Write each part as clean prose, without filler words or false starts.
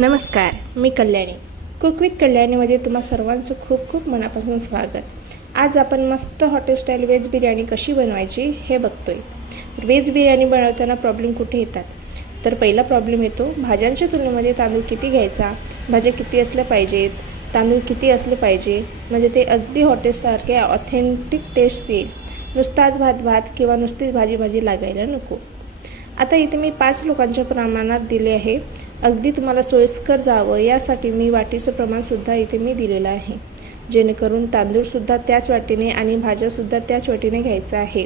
नमस्कार, मी Kalyani. Cook with कल्याणीमध्ये तुम्हा सर्वांचं खूप खूप मनापासून स्वागत. आज आपण मस्त हॉटेल स्टाईल व्हेज बिर्याणी कशी बनवायची हे बघतोय. व्हेज बिर्याणी बनवताना प्रॉब्लेम कुठे येतात? तर पहिला प्रॉब्लेम येतो भाज्यांच्या तुलनेमध्ये तांदूळ किती घ्यायचा, भाज्या किती असल्या पाहिजेत, तांदूळ किती असले पाहिजे, म्हणजे ते अगदी हॉटेलसारखे ऑथेंटिक टेस्ट येईल. नुसताच भात भात किंवा नुसतीच भाजी भाजी लागायला नको. आता इथे मी 5 लोकांच्या प्रमाणात दिले आहे. अगदी तुम्हाला सोयीस्कर जावं यासाठी मी वाटीचं प्रमाणसुद्धा इथे मी दिलेलं आहे, जेणेकरून तांदूळसुद्धा त्याच वाटीने आणि भाज्यासुद्धा त्याच वाटीने घ्यायचा आहे.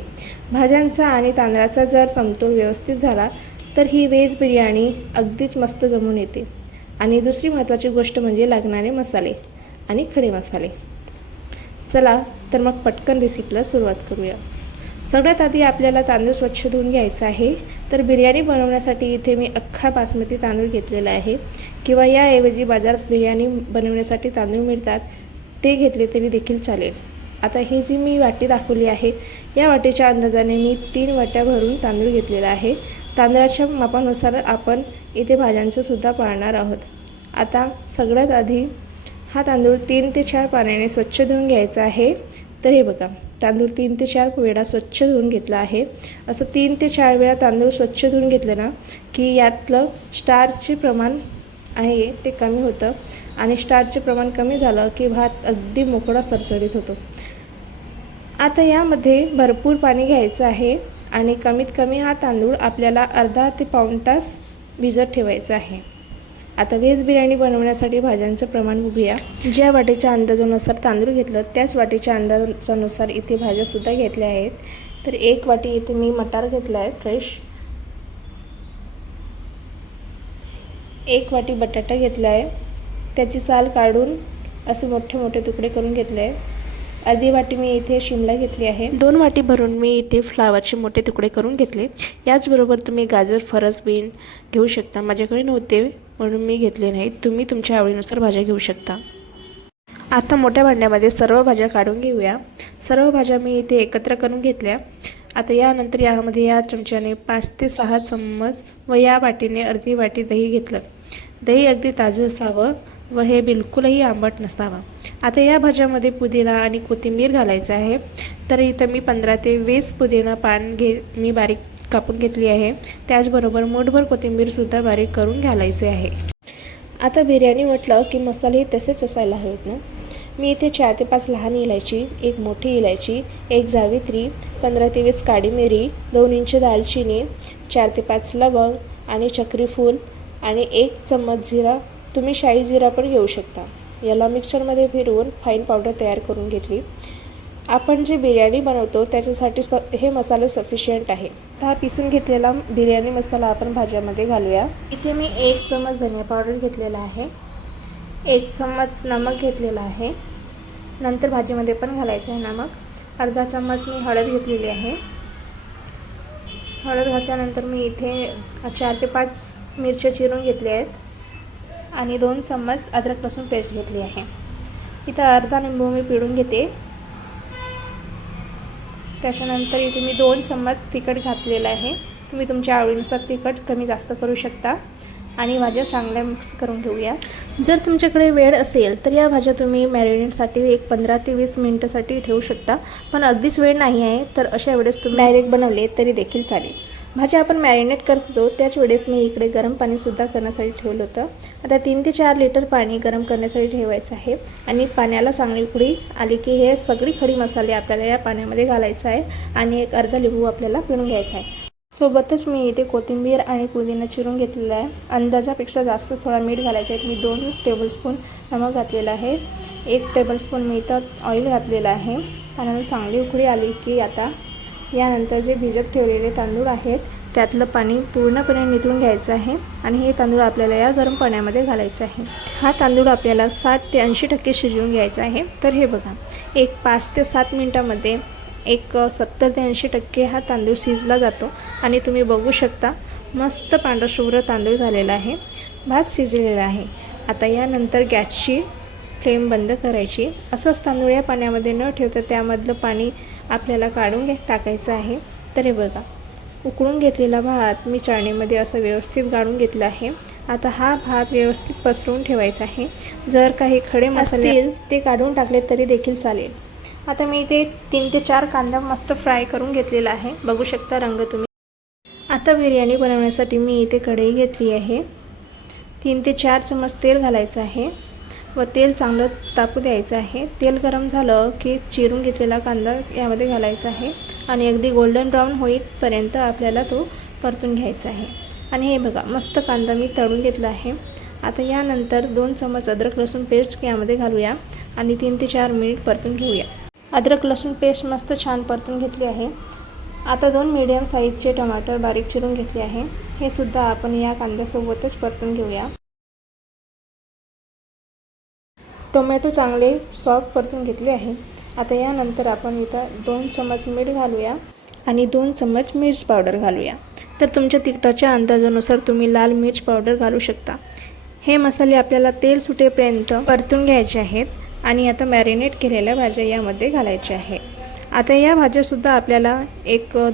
भाज्यांचा आणि तांदळाचा जर समतोल व्यवस्थित झाला तर ही व्हेज बिर्याणी अगदीच मस्त जमून येते. आणि दुसरी महत्त्वाची गोष्ट म्हणजे लागणारे मसाले आणि खडे मसाले. चला तर मग पटकन रेसिपीला सुरुवात करूया. सगळ्यात आधी आपल्याला तांदूळ स्वच्छ धुवून घ्यायचा आहे. तर बिर्याणी बनवण्यासाठी इथे मी अख्खा बासमती तांदूळ घेतलेला आहे, किंवा याऐवजी बाजारात बिर्याणी बनवण्यासाठी तांदूळ मिळतात ते घेतले तरी देखील चालेल. आता ही जी मी वाटी दाखवली आहे या वाटीच्या अंदाजाने मी 3 वाट्या भरून तांदूळ घेतलेला आहे. तांदळाच्या मापानुसार आपण इथे भाज्यांचं सुद्धा पाळणार आहोत. आता सगळ्यात आधी हा तांदूळ 3 ते 4 पाण्याने स्वच्छ धुवून घ्यायचा आहे. तर हे बघा, तांदूळ 3 ते 4 वेळा स्वच्छ धुवून घेतला आहे. असं 3 ते 4 वेळा तांदूळ स्वच्छ धुवून घेतलं ना की यातलं स्टार्चचे प्रमाण आहे ते कमी होतं, आणि स्टार्चचे प्रमाण कमी झालं की भात अगदी मोकळा सरसरीत होतो. आता यामध्ये भरपूर पाणी घ्यायचं आहे आणि कमीत कमी हा तांदूळ आपल्याला अर्धा ते पाऊण तास भिजत ठेवायचा आहे. आता व्हेज बिर्याणी बनवण्यासाठी भाज्यांचं प्रमाण बघूया. ज्या वाटीच्या अंदाजानुसार तांदूळ घेतलं त्याच वाटीच्या अंदाजानुसार इथे भाज्यासुद्धा घेतल्या आहेत. तर 1 वाटी इथे मी मटार घेतला आहे फ्रेश, 1 वाटी बटाटा घेतला आहे, त्याची साल काढून असे मोठे मोठे तुकडे करून घेतले आहे. अर्धी वाटी मी इथे शिमला घेतली आहे. 2 वाटी भरून मी इथे फ्लावरचे मोठे तुकडे करून घेतले. याचबरोबर तुम्ही गाजर, फरस, बीन घेऊ शकता. माझ्याकडे नव्हते म्हणून मी घेतले नाहीत. तुम्ही तुमच्या आवडीनुसार भाज्या घेऊ शकता. आता मोठ्या भांड्यामध्ये सर्व भाज्या काढून घेऊया. सर्व भाज्या मी इथे एकत्र करून घेतल्या. आता यानंतर यामध्ये या चमच्याने 5 ते 6 चम्मच व या वाटीने अर्धी वाटी दही घेतलं. दही अगदी ताजं असावं व हे बिलकुलही आंबट नसावं. आता या भाज्यामध्ये पुदिना आणि कोथिंबीर घालायचं आहे. तर इथं मी 15 ते 20 पुदिना पान मी बारीक कापून घेतली आहे. त्याचबरोबर मूठभर कोथिंबीरसुद्धा बारीक करून घालायचे आहे. आता बिर्याणी म्हटलं की मसाले तसेच असायला हवेत ना. मी इथे 4 ते 5 लहान इलायची, 1 मोठी इलायची, 1 जावित्री, 15 ते 20 काळी मिरी, 2 इंच दालचिनी, 4 ते 5 लवंग आणि चक्री फूल आणि 1 चम्मच जिरा. तुम्ही शाही जिरा पण घेऊ शकता. याला मिक्सरमध्ये फिरवून फाईन पावडर तयार करून घेतली. आपण जे बिर्याणी बनवतो त्याच्यासाठी हे मसाले सफिशियंट आहे. हा पिसून घेतलेला बिर्याणी मसाला आपण भाज्यामध्ये घालूया. इथे मी 1 चम्मच धनिया पावडर घेतलेला आहे, 1 चम्मच नमक घेतलेला आहे. नंतर भाजीमध्ये पण घालायचं आहे नमक. अर्धा चम्मच मी हळद घेतलेली आहे. हळद घातल्यानंतर मी इथे 4 ते 5 मिरच्या चिरून घेतल्या आहेत आणि 2 चम्मच अद्रक लसूण पेस्ट घेतली आहे. इथं अर्धा लिंबू मी पिळून घेते. त्याच्यानंतर इथे मी 2 चम्मच तिखट घातलेलं आहे. तुम्ही तुमच्या आवडीनुसार तिखट कमी जास्त करू शकता. आणि भाज्या चांगल्या मिक्स करून घेऊया. जर तुमच्याकडे वेळ असेल तर या भाज्या तुम्ही मॅरिनेटसाठी 15 ते 20 मिनटासाठी ठेवू शकता. पण अगदीच वेळ नाही आहे तर अशा वेळेस तुम्ही डायरेक्ट बनवले तरी देखील चालेल. भाज्या आपण मॅरिनेट करतो त्याच वेळेस मी इकडे गरम पाणीसुद्धा करण्यासाठी ठेवलं होतं. आता 3 ते 4 लिटर पाणी गरम करण्यासाठी ठेवायचं आहे. आणि पाण्याला चांगली उकळी आली की हे सगळी खडी मसाले आपल्याला या पाण्यामध्ये घालायचं आहे आणि 1 अर्धा लिंबू आपल्याला पिळून घ्यायचा आहे. सोबतच मी इथे कोथिंबीर आणि पुदिना चिरून घेतलेला आहे. अंदाजापेक्षा जास्त थोडा मीठ घालायचा आहे. मी 2 टेबलस्पून नमक घातलेलं आहे, 1 टेबलस्पून मी इथं ऑइल घातलेलं आहे. आणि चांगली उकळी आली की आता यानंतर जे भिजत ठेवलेले तांदूळ आहेत त्यातलं पाणी पूर्णपणे निथळून घ्यायचं आहे आणि हे तांदूळ आपल्याला या गरम पाण्यामध्ये घालायचं आहे. हा तांदूळ आपल्याला 60 ते 80% शिजवून घ्यायचा आहे. तर हे बघा, 5 ते 7 मिनटामध्ये 70 ते 80% हा तांदूळ शिजला जातो. आणि तुम्ही बघू शकता मस्त पांढरा शुभ्र तांदूळ झालेला आहे, भात शिजलेला आहे. आता यानंतर गॅसची फ्लेम बंद करायची. असंच तांदूळ या पाण्यामध्ये न ठेवता त्यामधलं पाणी आपल्याला काढून टाकायचं आहे. तर हे बघा, उकळून घेतलेला भात मी चाळणीमध्ये असं व्यवस्थित गाळून घेतला आहे. आता हा भात व्यवस्थित पसरवून ठेवायचा आहे. जर काही खडे मसाले असतील ते काढून टाकले तरी देखील चालेल. आता मी इथे 3 ते 4 कांदा मस्त फ्राय करून घेतलेला आहे. बघू शकता रंग तुम्ही. आता बिर्याणी बनवण्यासाठी मी इथे कढई घेतली आहे. 3 ते 4 चमच तेल घालायचं आहे व तेल चांगलं तापू द्यायचं आहे. तेल गरम झालं की चिरून घेतलेला कांदा यामध्ये घालायचा आहे आणि अगदी गोल्डन ब्राऊन होईपर्यंत आपल्याला तो परतून घ्यायचा आहे. आणि हे बघा मस्त कांदा मी तळून घेतला आहे. आता यानंतर 2 चमच अद्रक लसूण पेस्ट यामध्ये घालूया आणि 3 ते 4 मिनिट परतून घेऊया. अद्रक लसूण पेस्ट मस्त छान परतून घेतली आहे. आता 2 मीडियम साईजचे टमाटर बारीक चिरून घेतले आहे. हे सुद्धा आपण या कांद्यासोबतच परतून घेऊया. टोमॅटो चांगले सॉफ्ट परतून घेतले आहे. आता यानंतर आपण इथं 2 चमच मीठ घालूया आणि 2 चमच मिर्च पावडर घालूया. तर तुमच्या तिखटाच्या अंदाजानुसार तुम्ही लाल मिर्च पावडर घालू शकता. हे मसाले आपल्याला तेल सुटेपर्यंत परतून घ्यायचे आहेत आणि आता मॅरिनेट केलेल्या भाज्या यामध्ये घालायच्या आहेत. आता या भाज्यासुद्धा आपल्याला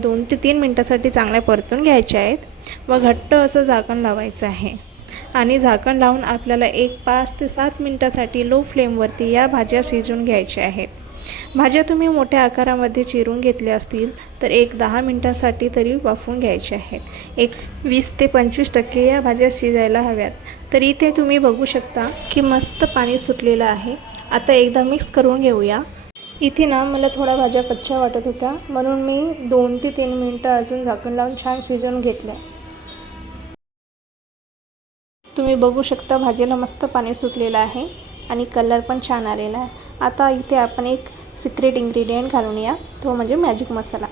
2 ते 3 मिनटासाठी चांगल्या परतून घ्यायच्या आहेत व घट्ट असं झाकण लावायचं आहे. आणि झाकण लावून आपल्याला 5 ते 7 मिनटासाठी लो फ्लेमवरती या भाज्या शिजवून घ्यायच्या आहेत. भाज्या तुम्ही मोठ्या आकारामध्ये चिरून घेतल्या असतील तर 10 मिनटासाठी तरी वाफवून घ्यायच्या आहेत. 20 ते 25% या भाज्या शिजायला हव्यात. तर इथे तुम्ही बघू शकता की मस्त पाणी सुटलेलं आहे. आता एकदा मिक्स करून घेऊया. इथे ना मला थोड्या भाज्या कच्च्या वाटत होत्या म्हणून मी 2 ते 3 मिनटं अजून झाकण लावून छान शिजवून घेतल्या. तुम्ही बघू शकता भाजीला मस्त पाणी सुटलेलं आहे आणि कलर पण छान आलेला आहे. आता इथे आपण एक सिक्रेट इन्ग्रेडियंट घालून या, तो म्हणजे मॅजिक मसाला.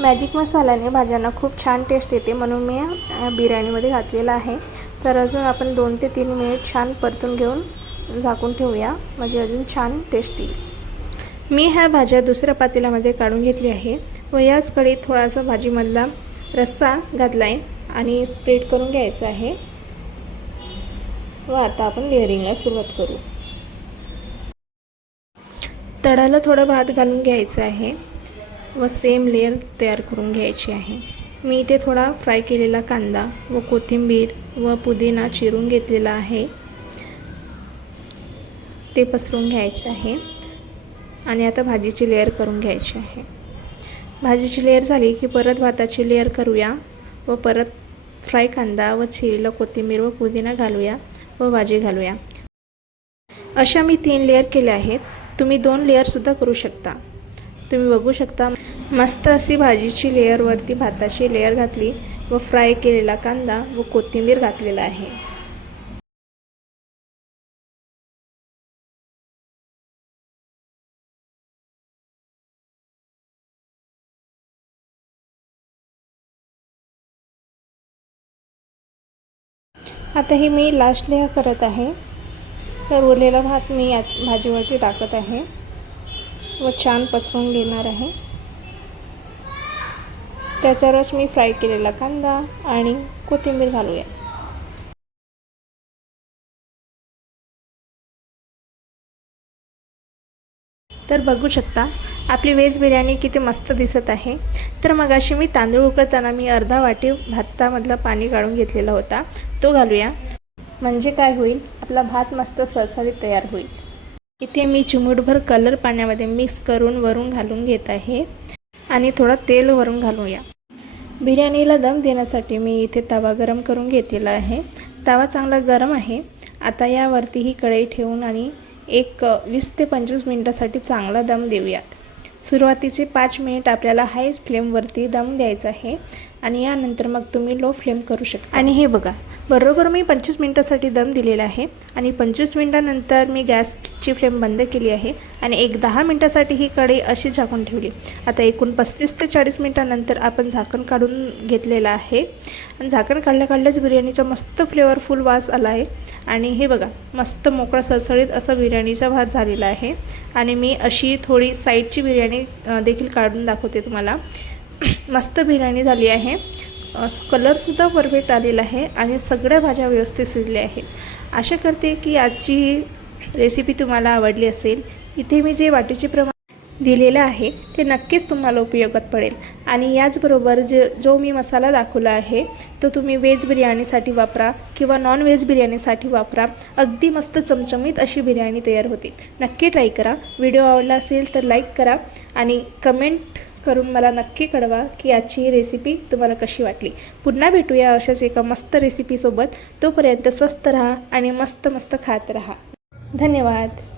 मॅजिक मसाल्याने भाज्यांना खूप छान टेस्ट येते म्हणून मी बिर्याणीमध्ये घातलेला आहे. तर अजून आपण 2 ते 3 मिनिट छान परतून घेऊन झाकून ठेवूया म्हणजे अजून छान टेस्ट येईल. मी ह्या भाज्या दुसऱ्या पातेल्यामध्ये काढून घेतली आहे व याच कढईत थोडासा भाजीमधला रस्सा घातला आहे आणि स्प्रेड करून घ्यायचा आहे. व आता आपण लेअरिंगला सुरुवात करू. तळाला थोडा भात घालून घ्यायचा आहे व सेम लेअर तयार करून घ्यायची आहे. मी इथे थोडा फ्राय केलेला कांदा व कोथिंबीर व पुदिना चिरून घेतलेला आहे ते पसरून घ्यायचं आहे. आणि आता भाजीची लेअर करून घ्यायची आहे. भाजीची लेअर झाली की परत भाताची लेअर करूया व परत फ्राय कांदा व चिरलेला कोथिंबीर व पुदिना घालूया व भाजी घालूया. अशा मी 3 लेअर केल्या आहेत. तुम्ही 2 लेअरसुद्धा करू शकता. तुम्ही बघू शकता मस्त अशी भाजीची लेअरवरती भाताची लेअर घातली व फ्राय केलेला कांदा व कोथिंबीर घातलेला आहे. आता ही मी लास्ट लेअर करत आहे. तर उरलेला भात मी या भाजीवरती टाकत आहे व छान पसरवून घेणार आहे. त्याच्यावरच मी फ्राय केलेला कांदा आणि कोथिंबीर घालूया. तर बघू शकता आपली व्हेज बिर्याणी किती मस्त दिसत आहे. तर मगाशी मी तांदूळ उकळताना मी अर्धा वाटी भातामधलं पाणी काढून घेतलेला होता, तो घालूया. म्हणजे काय होईल, आपला भात मस्त सरसरीत तयार होईल. इथे मी चिमूटभर कलर पाण्यामध्ये मिक्स करून वरून घालून घेत आहे आणि थोडं तेल वरून घालूया. बिर्याणीला दम देण्यासाठी मी इथे तवा गरम करून घेतलेला आहे. तवा चांगला गरम आहे. आता यावरती ही कढई ठेवून आणि 20 ते 25 मिनिटासाठी चांगला दम देऊयात. सुरुवातीचे 5 मिनिट आपल्याला हाय फ्लेमवरती दम द्यायचा आहे आणि यानंतर मग तुम्ही लो फ्लेम करू शकता. आणि हे बघा बरोबर मी 25 मिनिटासाठी दम दिलेला आहे आणि 25 मिनिटानंतर मी गॅसची फ्लेम बंद केली आहे आणि 10 मिनिटासाठी ही कढई अशी झाकून ठेवली. आता एकूण 35 ते 40 मिनिटानंतर आपण झाकण काढून घेतलेलं आहे आणि झाकण काढल्याच बिर्याणीचा मस्त फ्लेवरफुल वास आला आहे. आणि हे बघा मस्त मोकळा सळसळीत असा बिर्याणीचा भात झालेला आहे. आणि मी अशी थोडी साईडची बिर्याणी देखील काढून दाखवते तुम्हाला. मस्त बिर्याणी झाली आहे. कलरसुद्धा परफेक्ट आलेला आहे आणि सगळ्या भाज्या व्यवस्थित शिजल्या आहेत. आशा करते की आजची रेसिपी तुम्हाला आवडली असेल. इथे मी जे वाटीचे प्रमाण दिलेलं आहे ते नक्कीच तुम्हाला उपयोगात पडेल। आणि याचबरोबर जो मी मसाला दाखवला आहे तो तुम्ही व्हेज बिर्याणीसाठी वापरा किंवा नॉन व्हेज बिर्याणीसाठी वापरा। अगदी मस्त चमचमीत अशी बिर्याणी तयार होते। नक्की ट्राय करा। व्हिडिओ आवडला असेल तर लाईक करा आणि कमेंट करून मला नक्की कळवा की आजची ही रेसिपी तुम्हाला कशी वाटली। पुन्हा भेटूया अशाच एका मस्त रेसिपीसोबत। तोपर्यंत स्वस्त राहा आणि मस्त मस्त खात राहा। धन्यवाद।